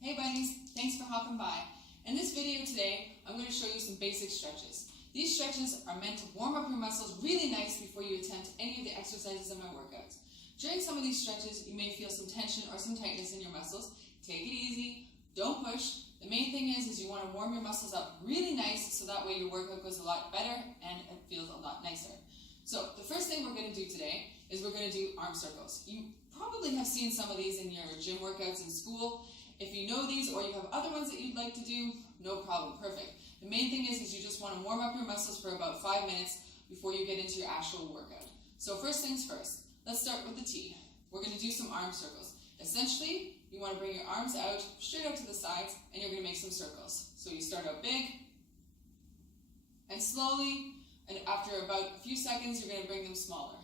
Hey bunnies, thanks for hopping by. In this video today, I'm going to show you some basic stretches. These stretches are meant to warm up your muscles really nice before you attempt any of the exercises in my workouts. During some of these stretches, you may feel some tension or some tightness in your muscles. Take it easy, don't push. The main thing is you want to warm your muscles up really nice so that way your workout goes a lot better and it feels a lot nicer. So the first thing we're going to do today is we're going to do arm circles. You probably have seen some of these in your gym workouts in school. If you know these or you have other ones that you'd like to do, no problem, perfect. The main thing is you just want to warm up your muscles for about 5 minutes before you get into your actual workout. So first things first, let's start with the T. We're going to do some arm circles. Essentially, you want to bring your arms out, straight out to the sides, and you're going to make some circles. So you start out big, and slowly, and after about a few seconds, you're going to bring them smaller.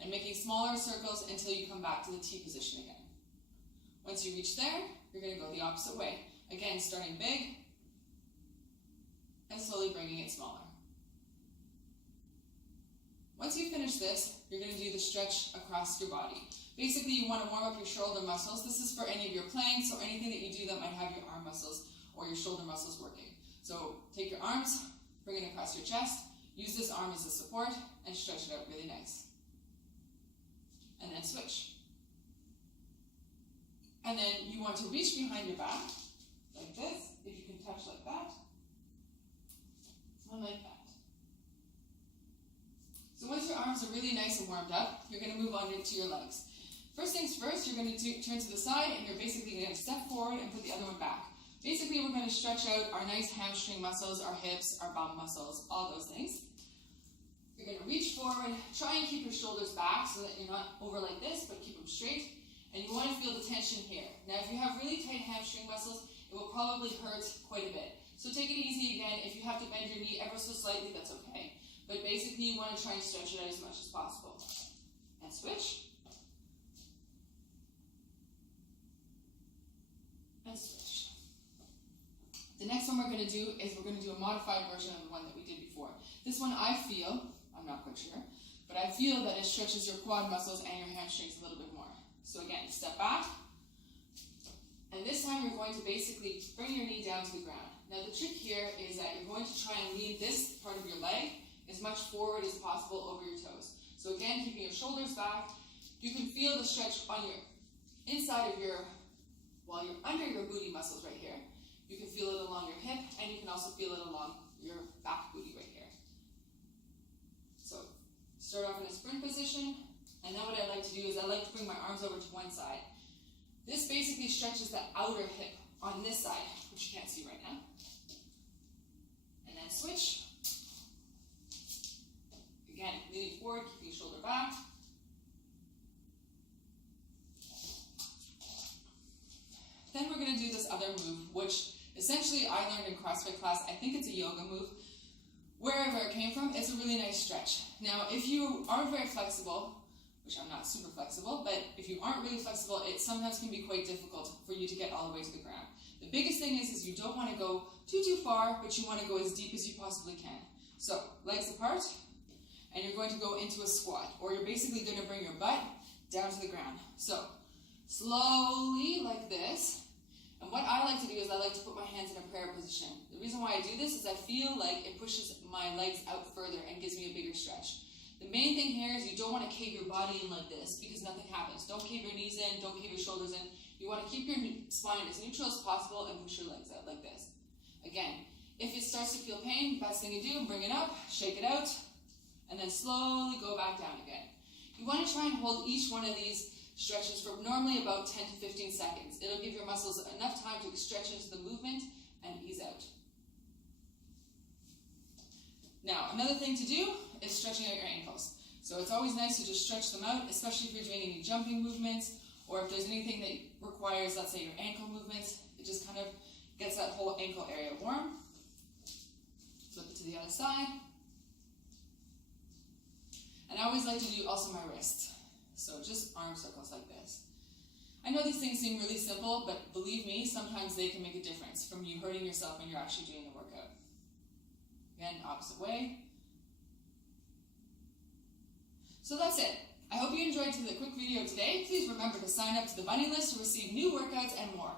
And making smaller circles until you come back to the T position again. Once you reach there, you're going to go the opposite way. Again, starting big, and slowly bringing it smaller. Once you finish this, you're going to do the stretch across your body. Basically, you want to warm up your shoulder muscles. This is for any of your planks or anything that you do that might have your arm muscles or your shoulder muscles working. So take your arms, bring it across your chest, use this arm as a support, and stretch it out really nice. And then switch. And then you want to reach behind your back, like this, if you can touch like that, or like that. So once your arms are really nice and warmed up, you're going to move on to your legs. First things first, you're going to turn to the side, and you're basically going to step forward and put the other one back. Basically, we're going to stretch out our nice hamstring muscles, our hips, our bum muscles, all those things. You're going to reach forward, try and keep your shoulders back so that you're not over like this, but keep them straight. And you want to feel the tension here. Now, if you have really tight hamstring muscles, it will probably hurt quite a bit. So take it easy again. If you have to bend your knee ever so slightly, that's okay. But basically, you want to try and stretch it out as much as possible. And switch. And switch. The next one we're going to do is we're going to do a modified version of the one that we did before. This one I feel, I'm not quite sure, but I feel that it stretches your quad muscles and your hamstrings a little bit more. So again, step back, and this time you're going to basically bring your knee down to the ground. Now the trick here is that you're going to try and lean this part of your leg as much forward as possible over your toes. So again, keeping your shoulders back, you can feel the stretch on your inside of your, while you're under your booty muscles right here. You can feel it along your hip, and you can also feel it along your back booty right here. So start off in a sprint position. And then what I like to do is I like to bring my arms over to one side. This basically stretches the outer hip on this side, which you can't see right now. And then switch. Again, leaning forward, keeping your shoulder back. Then we're going to do this other move, which essentially I learned in CrossFit class. I think it's a yoga move. Wherever it came from, it's a really nice stretch. Now, if you aren't very flexible, which I'm not super flexible, but if you aren't really flexible, it sometimes can be quite difficult for you to get all the way to the ground. The biggest thing is you don't want to go too far, but you want to go as deep as you possibly can. So, legs apart, and you're going to go into a squat, or you're basically going to bring your butt down to the ground. So, slowly like this. And what I like to do is I like to put my hands in a prayer position. The reason why I do this is I feel like it pushes my legs out further and gives me a bigger stretch. The main thing here is you don't want to cave your body in like this because nothing happens. Don't cave your knees in, don't cave your shoulders in. You want to keep your spine as neutral as possible and push your legs out like this. Again, if it starts to feel pain, best thing you do, bring it up, shake it out, and then slowly go back down again. You want to try and hold each one of these stretches for normally about 10 to 15 seconds. It'll give your muscles enough time to stretch into the movement and ease out. Now, another thing to do is stretching out your ankles. So it's always nice to just stretch them out, especially if you're doing any jumping movements, or if there's anything that requires, let's say, your ankle movements. It just kind of gets that whole ankle area warm. Flip it to the other side. And I always like to do also my wrists. So just arm circles like this. I know these things seem really simple, but believe me, sometimes they can make a difference from you hurting yourself when you're actually doing the workout. Again, opposite way. So that's it. I hope you enjoyed the quick video today. Please remember to sign up to the Bunny List to receive new workouts and more.